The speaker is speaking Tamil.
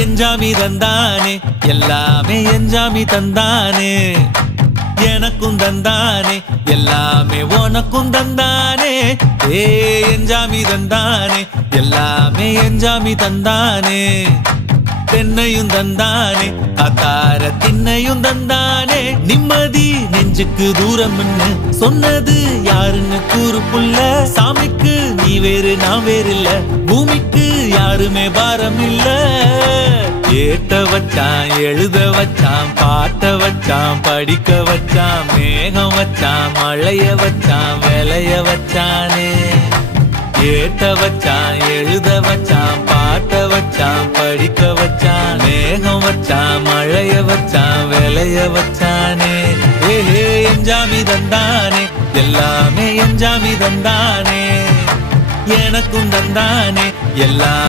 எஞ்சாமி தந்தானே எல்லாமே எஞ்சாமி தந்தானே எனக்கும் தந்தானே எல்லாமே உனக்கும் தந்தானே ஏ எஞ்சாமி தந்தானே எல்லாமே எஞ்சாமி தந்தானே தென்னையும் தந்தானே அத்தார திண்ணையும் தந்தானே நிம்மதி நெஞ்சுக்கு தூரம் சொன்னது யாருன்னு கூறு புள்ள சாமிக்கு நீ வேறு நான் வேறு இல்ல பூமிக்கு யாருமே பாரம் இல்ல ஏத்த வச்சான் எழுத வச்சான் பாட்ட வச்சான் படிக்க வச்சான் மேகம் வச்சான் மழைய வச்சான் விளைய வச்சானே ஏத்த வச்சான் எழுத வச்சான் பாட்ட வச்சான் படிக்க வச்சான் மேகம் வச்சான் மழைய வச்சான் விளைய வச்சானே ஏஹே எஞ்சாமி தந்தானே எல்லாமே எஞ்சாமி தந்தானே எனக்கும் தந்தானே எல்லாம்